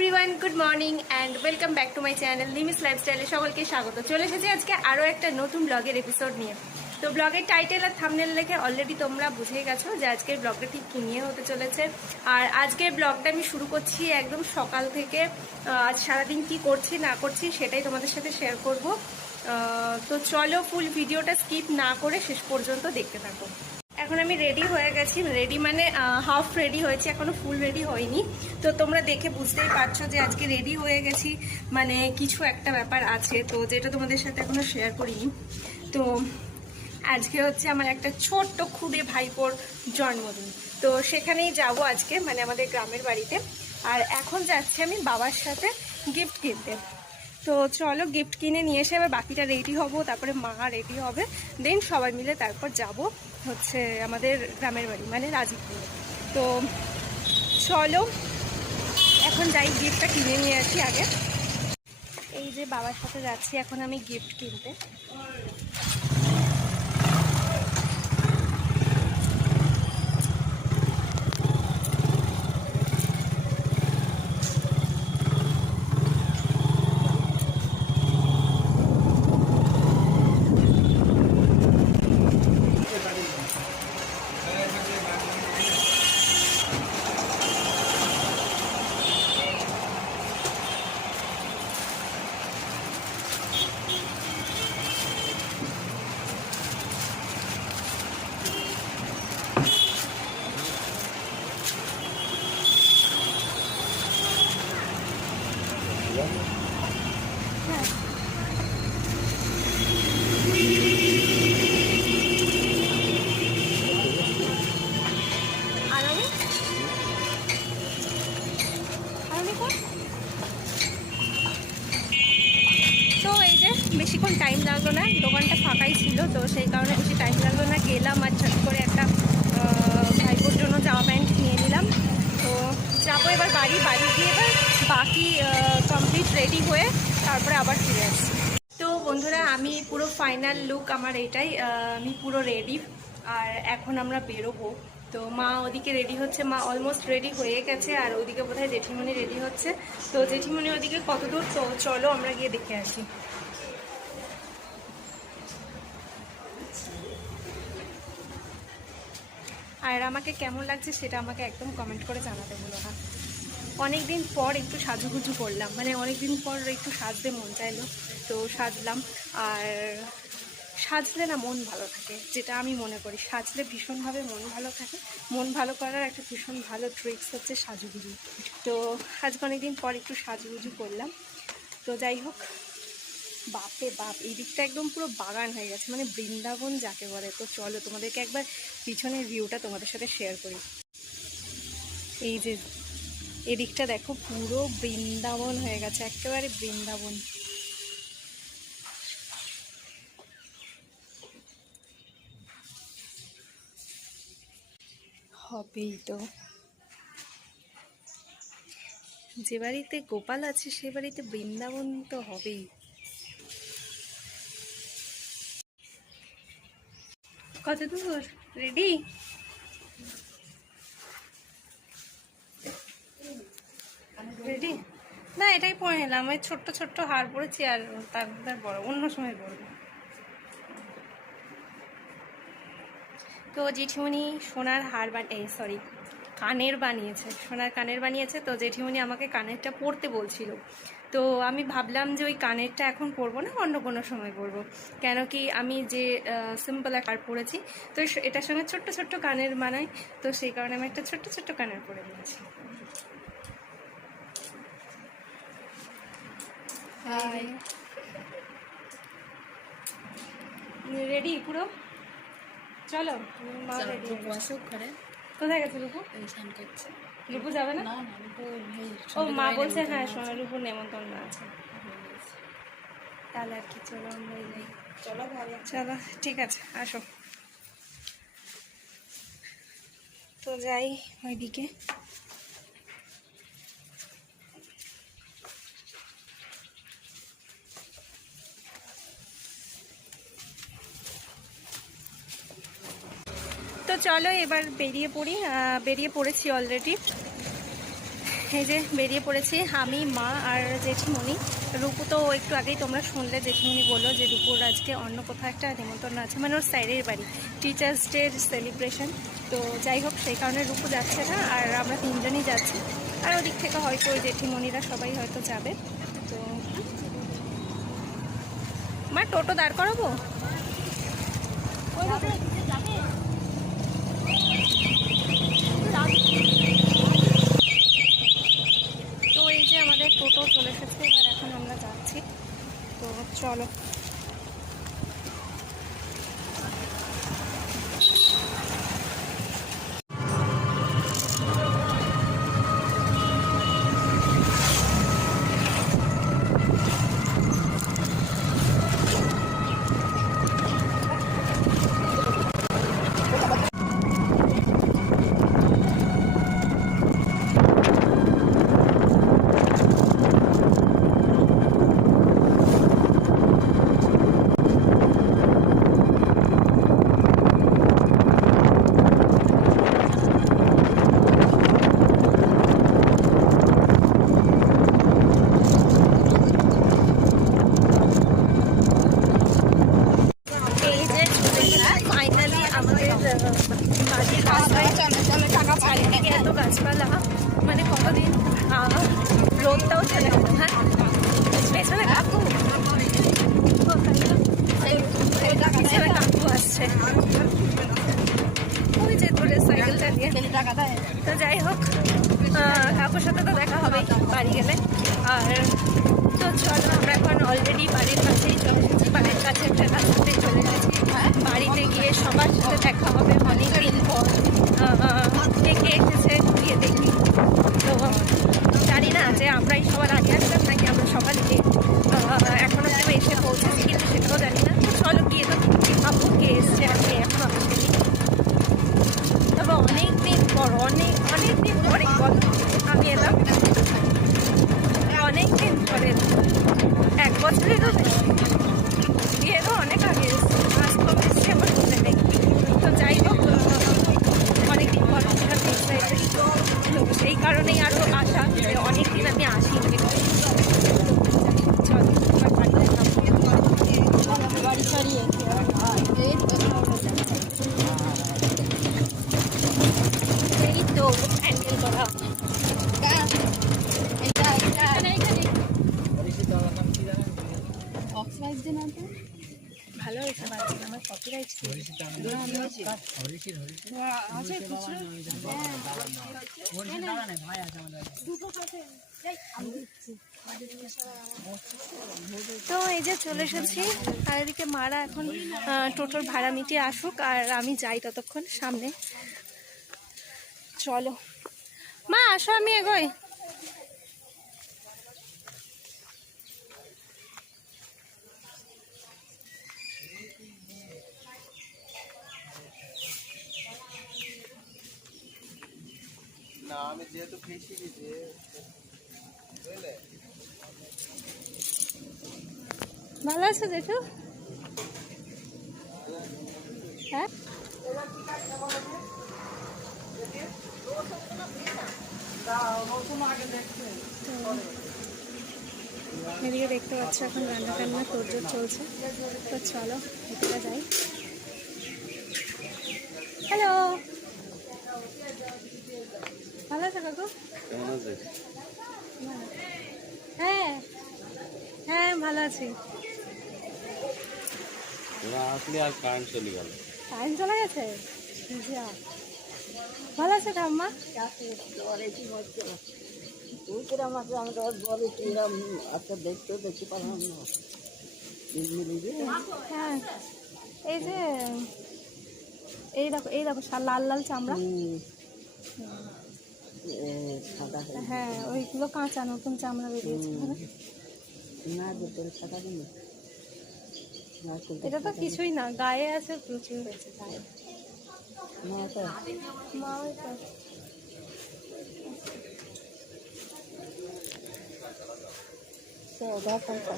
Everyone, good morning and welcome back to my channel Nimis লাইফস্টাইলে সকলকে স্বাগত। চলে এসেছি আজকে আরও একটা নতুন ব্লগের এপিসোড নিয়ে। তো ব্লগের টাইটেল আর থাম্বনেল দেখে অলরেডি তোমরা বুঝেই গেছো যে আজকের ব্লগটা ঠিক কী নিয়ে হতে চলেছে। আর আজকের ব্লগটা আমি শুরু করছি একদম সকাল থেকে। আজ সারাদিন কী করছি না করছি সেটাই তোমাদের সাথে শেয়ার করব। তো চলো ফুল ভিডিওটা স্কিপ না করে শেষ পর্যন্ত দেখতে থাকো। এখন আমি রেডি হয়ে গেছি, রেডি মানে হাফ রেডি হয়েছি, এখনো ফুল রেডি হয়নি। তো তোমরা দেখে বুঝতেই পারছো যে আজকে রেডি হয়ে গেছি মানে কিছু একটা ব্যাপার আছে, তো যেটা তোমাদের সাথে এখনো শেয়ার করিনি। তো আজকে হচ্ছে আমার একটা ছোট্ট খুদে ভাইপোর জন্মদিন, তো সেখানেই যাব আজকে, মানে আমাদের গ্রামের বাড়িতে। আর এখন যাচ্ছি আমি বাবার সাথে গিফট কিনতে। তো চলো গিফট কিনে নিয়ে এসে এবার বাকিটা রেডি হব, তারপরে মা রেডি হবে, দেন সবাই মিলে তারপর যাব হচ্ছে আমাদের গ্রামের বাড়ি মানে রাজীবপুরে। তো চলো এখন যাই গিফটটা কিনে নিয়ে আসি আগে। এই যে বাবার সাথে যাচ্ছি এখন আমি গিফট কিনতে। তো এই যে বেশিক্ষণ টাইম লাগলো না, দোকানটা ফাঁকাই ছিল, তো সেই কারণে বেশি টাইম লাগলো না, গেলাম আর ঝট করে একটা ভাইপোর জন্য জামা প্যান্ট নিয়ে নিলাম। তো যাবো এবার বাড়ি গিয়ে এবার বাকি কমপ্লিট রেডি হয়ে তারপরে আবার ফিরে আসছি। তো বন্ধুরা আমি পুরো ফাইনাল লুক আমার এটাই, আমি পুরো রেডি আর এখন আমরা বেরোবো। তো মা ওদিকে রেডি হচ্ছে, মা অলমোস্ট রেডি হয়ে গেছে, আর ওদিকে বোধহয় জেঠিমণি রেডি হচ্ছে। তো জেঠিমণি ওদিকে কত দূর, তো চলো আমরা গিয়ে দেখে আসি। আর আমাকে কেমন লাগছে সেটা আমাকে একদম কমেন্ট করে জানাতে ভুলো না। অনেক দিন পর একটু সাজুগুজু করলাম, মানে অনেক দিন পর একটু সাজতে মন চাইলো, তো সাজলাম। আর সাজলে না মন ভালো থাকে, যেটা আমি মনে করি, সাজলে ভীষণভাবে মন ভালো থাকে। মন ভালো করার একটা ভীষণ ভালো ট্রিক্স হচ্ছে সাজুগুজু। তো আজকে অনেকদিন পর একটু সাজুগুজু করলাম। তো যাই হোক, বাপরে বাপ এই দিকটা একদম পুরো বাগান হয়ে গেছে, মানে বৃন্দাবন যাকে বলে। তো চলো তোমাদেরকে একবার পিছনের ভিউটা তোমাদের সাথে শেয়ার করি। এই যে এদিকটা দেখো, পুরো বৃন্দাবন হয়ে গেছে, একেবারে বৃন্দাবন। হবেই তো, যে বাড়িতে গোপাল আছে সে বাড়িতে বৃন্দাবন তো হবেই। কত দূর রেডি? রেডি না, এটাই পরে নিলাম, ওই ছোট্ট ছোট্ট হার পরেছি, আর তার বড় অন্য সময় পরবো। তো জেঠিমণি সোনার হার সরি কানের বানিয়েছে, সোনার কানের বানিয়েছে। তো জেঠিমণি আমাকে কানেরটা পরতে বলছিল, তো আমি ভাবলাম যে ওই কানেরটা এখন পরবো না, অন্য কোনো সময় পরবো। কেন কি আমি যে সিম্পল একটা হার পরেছি, তো এটার সঙ্গে ছোট্ট ছোট্ট কানের বানাই, তো সেই কারণে আমি একটা ছোট্ট ছোট্ট কানের পরে নিয়েছি। রেডি পুরো? চলো মা রেডি করে। কোথায় গেছে রূপু? রূপু যাবে না? ও মা বলছে হ্যাঁ রূপুর নেমন্তন্ন আছে, তাহলে আর কি, চলো আমরা যাই। চলো ঠিক আছে, আসো। তো যাই ওইদিকে। তো চলো এবার বেরিয়ে পড়ি, বেরিয়ে পড়েছি অলরেডি। এই যে বেরিয়ে পড়েছি আমি, মা আর জেঠিমণি। রূপু তো একটু আগেই তোমরা শুনলে, জেঠিমণি বললো যে রূপুর আজকে অন্য কোথাও একটা নেমন্তন্ন আছে, মানে ওর স্যারের বাড়ি, টিচার্স ডের সেলিব্রেশন। তো যাই হোক, সেই কারণে রূপু যাচ্ছে না, আর আমরা তিনজনই যাচ্ছি। আর ওদিক থেকে হয়তো ওই জেঠিমণিরা সবাই হয়তো যাবে। তো মা টোটো দাঁড় করাবো? তো এই যে আমাদের টোটো চলে এসেছে, এবার এখন আমরা যাচ্ছি। তো চলো। ফাইনালি আমাদের বাড়ির রাস্তায় চারিদিকে এত গাছপালা, মানে কতদিন রোদটাও চলে গেল। হ্যাঁ, পেছনে কাকু, পেছনে কাকু আসছে, ওই যে দূরে সাইকেলটা নিয়ে। তো যাই হোক, কাকুর সাথে তো দেখা হবেই বাড়ি গেলে। আর তো চলো, আমরা এখন অলরেডি বাড়ির কাছেই চলে এসেছি, বাড়ির কাছে একটা রাস্তাতে চলে গেছি। বাড়িতে গিয়ে সবার সাথে দেখা হবে অনেকদিন পর। দেখে এসেছে, গিয়ে দেখি। তো জানি না যে আমরাই সবার আগে আসলাম নাকি আমরা সবার আগে এখনো কেউ এসে পৌঁছেছি, কিন্তু সেটাও জানি না। তো চলো গিয়ে তো ভাববো কে এসছে আর কে এখনো আসেনি। তবে অনেকদিন পর, অনেকদিন পরে আমি এলাম, অনেকদিন পরে, 1 বছরেরও বেশি। বিয়েরও অনেক আগে এসেছি, আজ কবে এসেছি আমার মনে নেই। তো যাই হোক, অনেকদিন পর এক্সাইটেড, তো সেই কারণেই আরও আশা যে অনেকদিন আমি আসিনি। চল বাড়ি ছাড়িয়ে এই তো হ্যান্ডেল করা। ভালো হয়েছে, আমার কপিরাইট তো এই যে চলে এসেছি। আর এদিকে মারা এখন টোটোর ভাড়া মিটিয়ে আসুক, আর আমি যাই ততক্ষণ সামনে। চলো মা, আসো, আমি এগোই। না, আমি যেহেতু ফেসি দিয়েছি বুঝলে। ভালো আছো জেঠু? হ্যাঁ, এদিকে দেখতে পাচ্ছ এখন রান্না টান্না তোড়জোড় চলছে। তো চলো ভিতরে যাই। হ্যালো, ভালো আছো কাকু? হ্যাঁ হ্যাঁ, ভালো আছি। আসলে আর কারেন্ট চলে গেল। কারেন্ট চলে গেছে? যা, ভালো আছে ঠাম্মা? হ্যাঁ, এই যে এই দেখো লাল লাল চামড়া। হ্যাঁ, ওইগুলো কাঁচা, নতুন চামড়া বেরিয়েছে। এটা তো কিছুই না, গায়ে আছে প্রচুর হয়েছে গায়ে।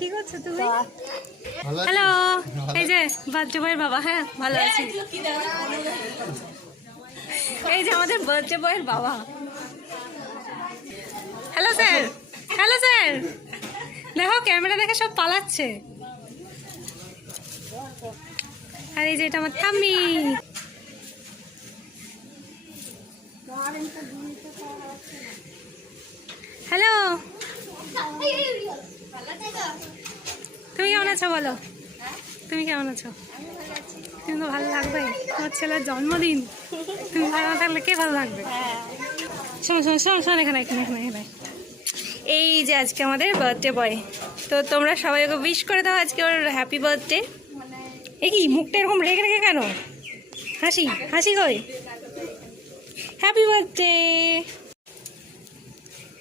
কি করছো তুমি? হ্যালো, এই যে বাচ্চা ভাইয়ের বাবা। হ্যাঁ, ভালো আছি। এই যে আমাদের বাচ্চা ভাইয়ের বাবা। এবার দেখো ক্যামেরা দেখে সব পালাচ্ছে। আর এই যে এটা আমার ঠাম্মি। হ্যালো, তুমি কেমন আছো বলো? তুমি কেমন আছো? তুমি তো ভালো লাগবে, তোমার ছেলের জন্মদিন, তুমি ভালো না থাকলে কে ভালো লাগবে? শোন শোন শোন শোন, এখানে এখানে এখানে এখানে এই যে আজকে আমাদের বার্থডে বয়, তো তোমরা সবাই ওকে উইশ করে দাও আজকে ওর হ্যাপি বার্থডে। এ কি মুখটা এরকম রেখে রেখে কেন? হাসি হাসি কই? Happy birthday.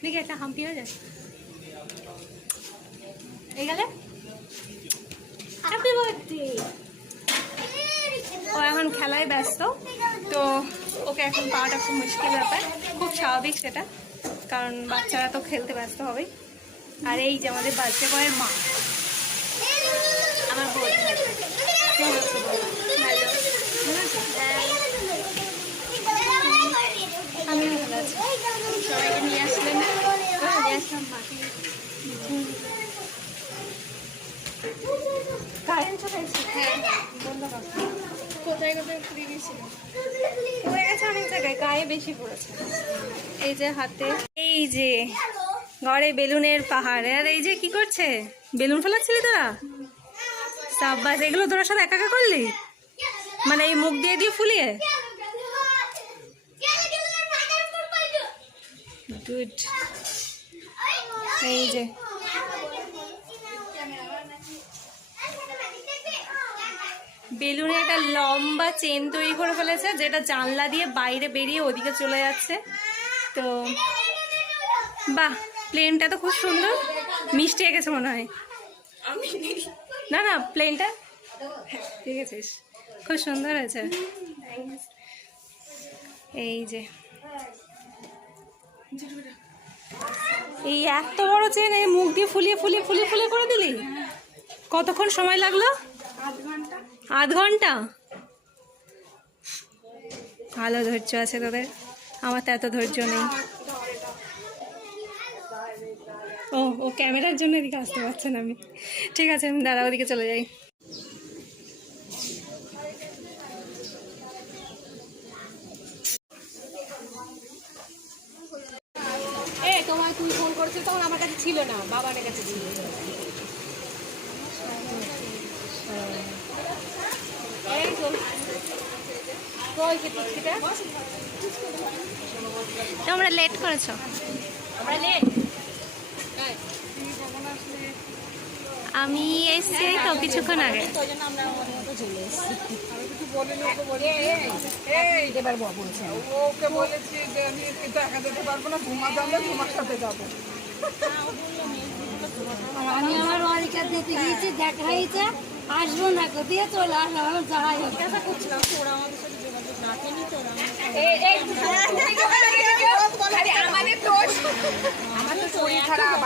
দেখি একটা হাম্পি হয়ে যায় এই গেলে। Happy birthday. ও এখন খেলায় ব্যস্ত, তো ওকে এখন পাওয়াটা খুব মুশকিল ব্যাপার, খুব স্বাভাবিক সেটা, কারণ বাচ্চারা তো খেলতে ব্যস্ত হবেই। আর এই যে আমাদের বার্থডে বয়ের মা, আমার বোন। কেমন আছো বলো? ভালো, ভালো আছো? আমিও ভালো আছি। সবাইকে নিয়ে আসলেন? নিয়ে আসলাম মাকে। কারেন্ট চলে এসেছে? হ্যাঁ, বন্ধ কর। কোথায় কোথায় ঘুরে গেছিল? পড়ে গেছে অনেক জায়গায়, গায়ে বেশি পড়েছে। এই যে হাতে, এই যে ঘরে বেলুনের পাহাড়। আর এই যে কি করছে, বেলুন ফেলাচ্ছিলি তোরা? সাব্বাস, এগুলো তোরা সব একা একা করলি? মানে এই মুখ দিয়ে দিয়ে ফুলিয়ে? গুড। এই যে বেলুনে একটা লম্বা চেন তৈরি করে ফেলেছে, যেটা জানলা দিয়ে বাইরে বেরিয়ে ওদিকে চলে যাচ্ছে। তো বাহ, প্লেনটা তো খুব সুন্দর, মিষ্টি গেছে মনে হয়। না না, প্লেনটা ঠিক আছে, খুব সুন্দর হয়েছে। এই যে এই এত বড় চেন, এই মুখ দিয়ে ফুলিয়ে ফুলিয়ে ফুলিয়ে ফুলিয়ে করে দিলি? কতক্ষণ সময় লাগলো? আধ ঘন্টা। ভালো ধৈর্য আছে তোদের, আমার তো এত ধৈর্য নেই। ও ও ক্যামেরার জন্য এদিকে আসতে পারছে না। আমি ঠিক আছে, আমি দাঁড়া ওদিকে চলে যাই। তোমায় তুই ফোন করেছিস তখন আমার কাছে ছিল না, বাবার কাছে ছিল। তোমরা লেট করেছো। আমরা লেট, আমি এসছি তো কিছুক্ষণ আগে। ওকে বলেছি যে আমি কিন্তু একা যেতে পারবো না, ঘুমা যাবে, তোমার সাথে যাবো। আমি আমার ওয়ারিকা দিতে গিয়েছি, দেখা হয়েছে, আসবো না দিয়ে চলে আসলাম। যাই জিজ্ঞাসা করছিলাম ওরা আমাদের সাথে যোগাযোগ না কেনি তো আমাদের শরীর খারাপ।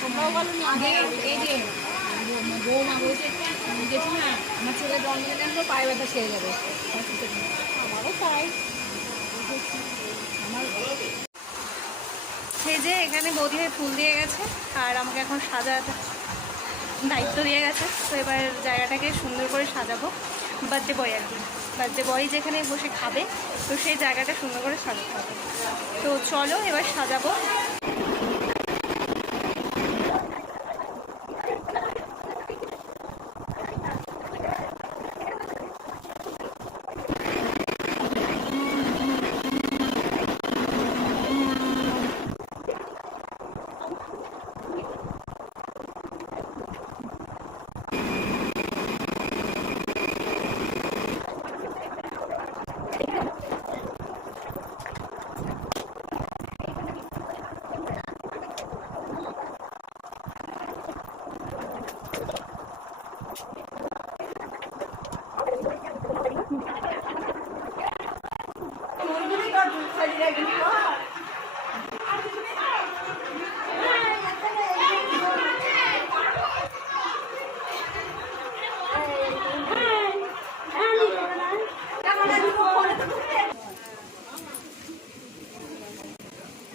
তোমরাও বলো আগে এই যে বৌমা বলছে গেছি না, আমার ছেলে জন্মদিন তো পায়ে ব্যথা সেরে যাবে। আমারও তাই। এই যে এখানে বৌদি হয়ে ফুল দিয়ে গেছে, আর আমাকে এখন সাজাতে দায়িত্ব দিয়ে গেছে। তো এবার জায়গাটাকে সুন্দর করে সাজাবো, বার্থডে বয় আর কি। বার্থডে বয় যেখানে বসে খাবে, তো সেই জায়গাটা সুন্দর করে সাজাতে হবে। তো চলো এবার সাজাবো।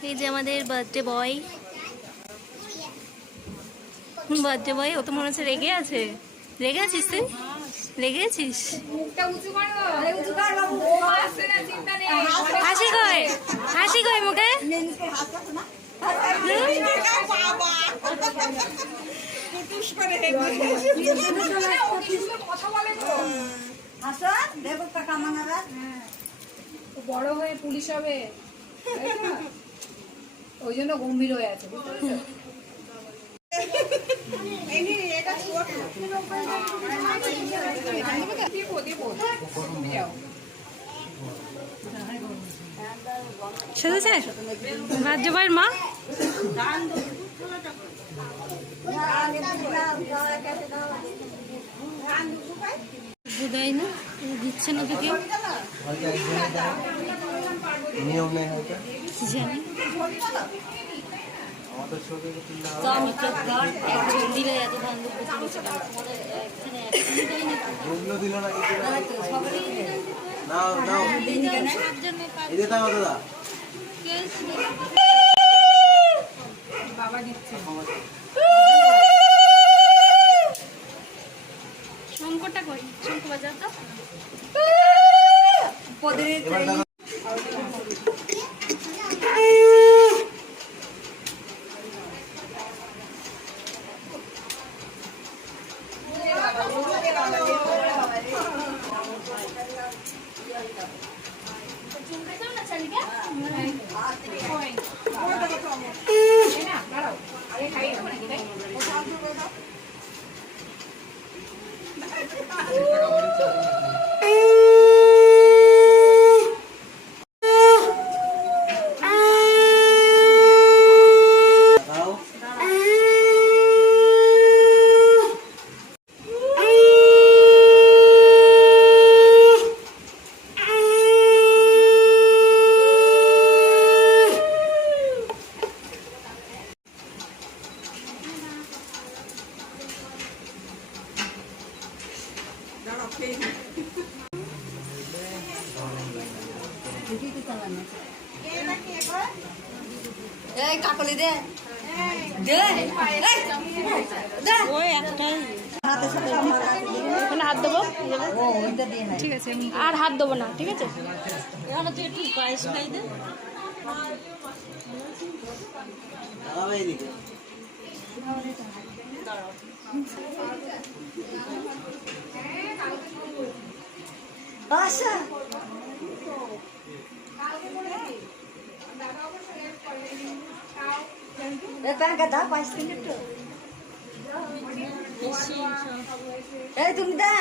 এই যে আমাদের বার্থডে বয়, ও তো মনে হচ্ছে রেগে আছে। রেগে আছিস তুই? রেগে আছিস? মুখটা উঁচু করো, আরে উঁচু কর বাবু, ও আসছে না, চিন্তা নেই। হাসি কই, হাসি কই মুখে? কুটুস করে কথা বলে তো। ও বড় হয়ে পুলিশ হবে, তাই না? ওই জন্য গম্ভীর হয়ে আছে, বুঝতে পেরেছো? সেজেছে বার্থডে বয়ের মা? বুঝাই না, দিচ্ছে না তো কেউ, নিয়ম নেই হয়তো কি জানি। আমাদের ছবি দিলে এত ধান রুমলো দিল না কিছু নাও নাও এদিকে দাও দাদা বাবা দিচ্ছে। শঙ্করটা কই, শঙ্কর বাজার তো। এবার দাদা দাও কাকলি দে দে ওই একটাই হাত দেবো, ঠিক আছে, আর হাত দেবো না, ঠিক আছে। একটু পায়েস খাই দে। দাদা এদিকে আচ্ছা প্যানটা দাও, পায়েস কিনে একটু। এই তুমি দা,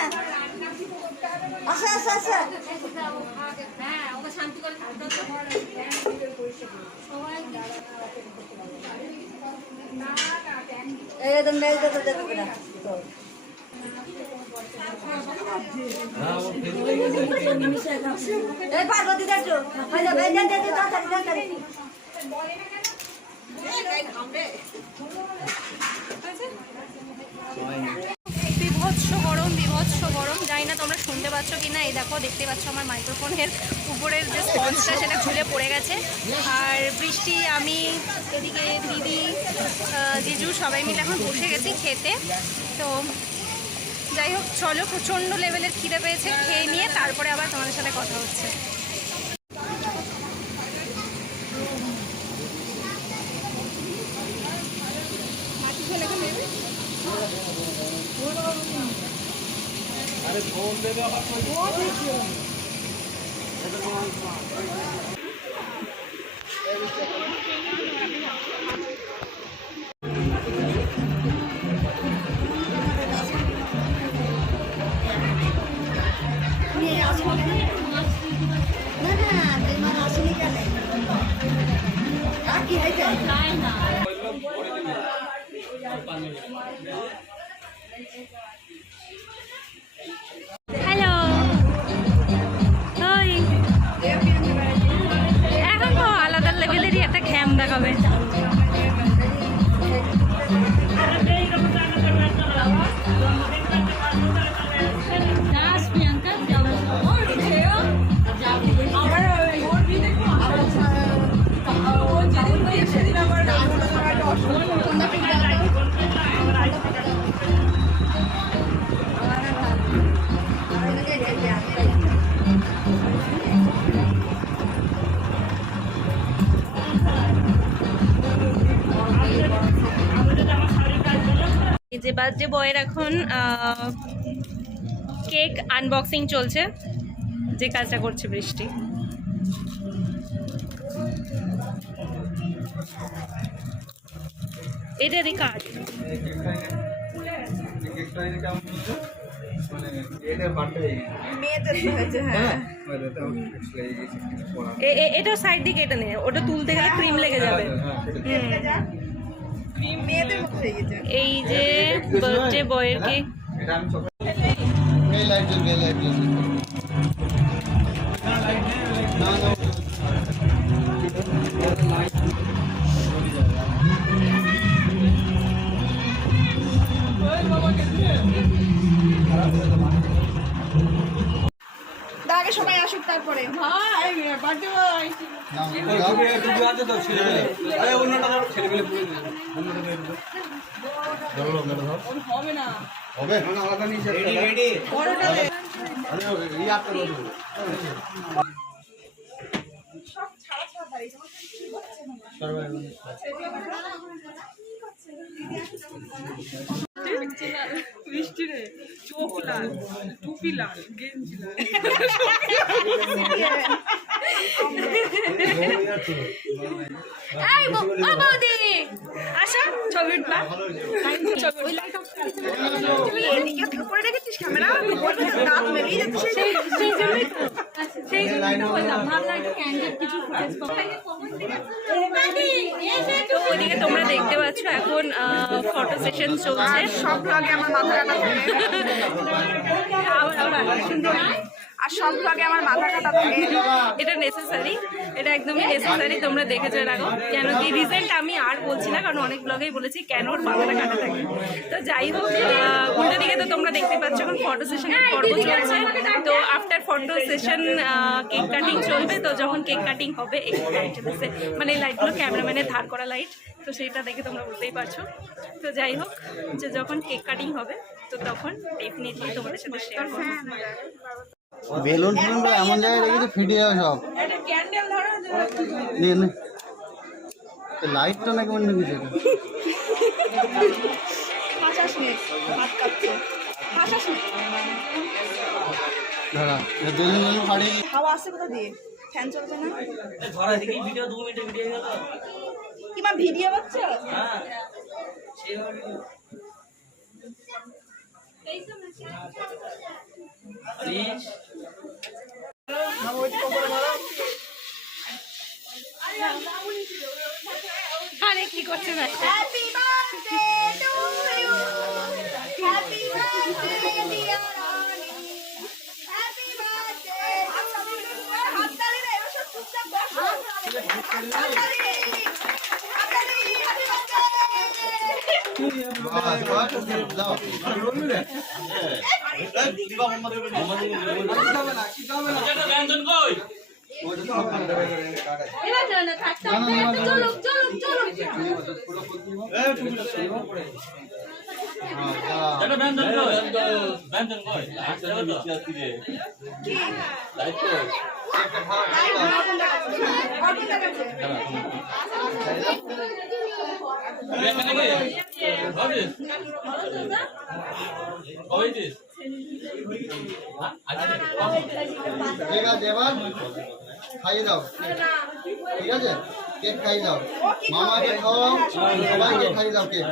আচ্ছা আচ্ছা আচ্ছা এই তো মেল তো দেবে না। এই পার্বতী দেখছো ভাই ভাই দেন দেন তাড়াতাড়ি তাড়াতাড়ি বিভৎস গরম, বিভৎস গরম। জানি না তোমরা শুনতে পাচ্ছ কি না। এই দেখো, দেখতে পাচ্ছ আমার মাইক্রোফোনের উপরের যে স্পঞ্জটা সেটা খুলে পড়ে গেছে। আর বৃষ্টি, আমি, এদিকে দিদি, জিজু সবাই মিলে এখন বসে গেছি খেতে। তো যাই হোক, চলো, প্রচণ্ড লেভেলের খিদে পেয়েছে, খেয়ে নিয়ে তারপরে আবার তোমাদের সাথে কথা হচ্ছে। আরে ফোন দে দাও হ্যালো, ওই এখন তো আলাদা লেভেলেরই একটা ঘ্যাম দেখাবে। আমার যে বার্থডে বয়ের এখন কেক আনবক্সিং চলছে, যে কাজটা করছে বৃষ্টি। এটা দি কাট মেয়েদের হয়েছে, হ্যাঁ। এটা সাইড দিকে এটা নেই, ওটা তুলতে গেলে ক্রিম লেগে যাবে। মেয়েদের মতো হয়ে গেছে। এই যে বার্থডে বয়ের কেক, আগে সবাই আসুক তারপরে। ভাই বার্থডে বয় হবে না, বড়টা দে। সব ছাড়া ছাড়া দাঁড়িয়ে বৃষ্টি রে, চোখ লাল, টুপি লাল, গেঞ্জি লাল। এই বৌদি আশা ছবি উঠবা। তুই এদিকে থেকে করে রেখেছিস ক্যামেরা, দাঁত বেরিয়ে যাচ্ছে। সেই জন্য বললাম, ভাবলাম একটু ক্যান্ডিড কিছু ফুটেজ পাবো। তো ওদিকে তোমরা দেখতে পাচ্ছ এখন ফটো সেশন চলছে। সব ব্লগে আমার মাথা কাটা থাকে, আর সব ব্লগে আমার মাথা কাটা থাকে। এটা নেসেসারি, এটা একদমই নেসেসারি, তোমরা দেখেছো এর আগে। কেন কি রিজেন্ট আমি আর বলছি না, কারণ অনেক ব্লগেই বলেছি কেন ওর মাথাটা কাটা থাকে। তো যাই হোক, উল্টো দিকে তো তোমরা দেখতে পাচ্ছ এখন ফটো সেশনের পর্ব চলছে। তো after photo session cake cutting চলবে। তো যখন কেক কাটিং হবে এই লাইট মানে এই লাইটগুলো ক্যামেরাম্যানের ধার করা লাইট, তো সেইটা দেখে তোমরা বুঝতেই পারছো। তো যাই হোক, যে যখন কেক কাটিং হবে তো তখন ডেফিনেটলি তোমাদের সাথে শেয়ার করবো। বেলুন ফেলুন এমন জায়গায় রেখেছে ফিটে যাবে সব। ক্যান্ডেল ধরো, লাইটটা নাকি অন্য কিছু। হাসাস নে, হাত কাটছে, হাসাস নে। দাঁড়া, বেলুন ফাড়ি। হাওয়া আসছে কোথা দিয়ে? ফ্যান চলছে না? ধরা দেখি ভিডিও 2 মিনিটের ভিডিও হয়ে গেল। কি মা ভিডিও বাচ্চা? হ্যাঁ সেভাবে ভিডিও। প্লিজ আরে কি করছে না? Happy birthday to you, happy birthday dear Rani, happy birthday. হাততালি রে, এবার সব চুপচাপ বসো। হাততালি, হাততালি, হ্যাপি বার্থডে। যাও ব্যঞ্জন কই? চলো চলো চলো। জানো ব্যঞ্জন কই? ব্যঞ্জন কই? আসলে তো লাইট কই? এখানে কে? ভাবিস? কই দিস? আচ্ছা ঠিক আছে, এবার খাইয়ে দাও। ঠিক আছে, কেক খাইয়ে দাও, মামাকে খাওয়াও, সবাইকে খাইয়ে দাও কেক।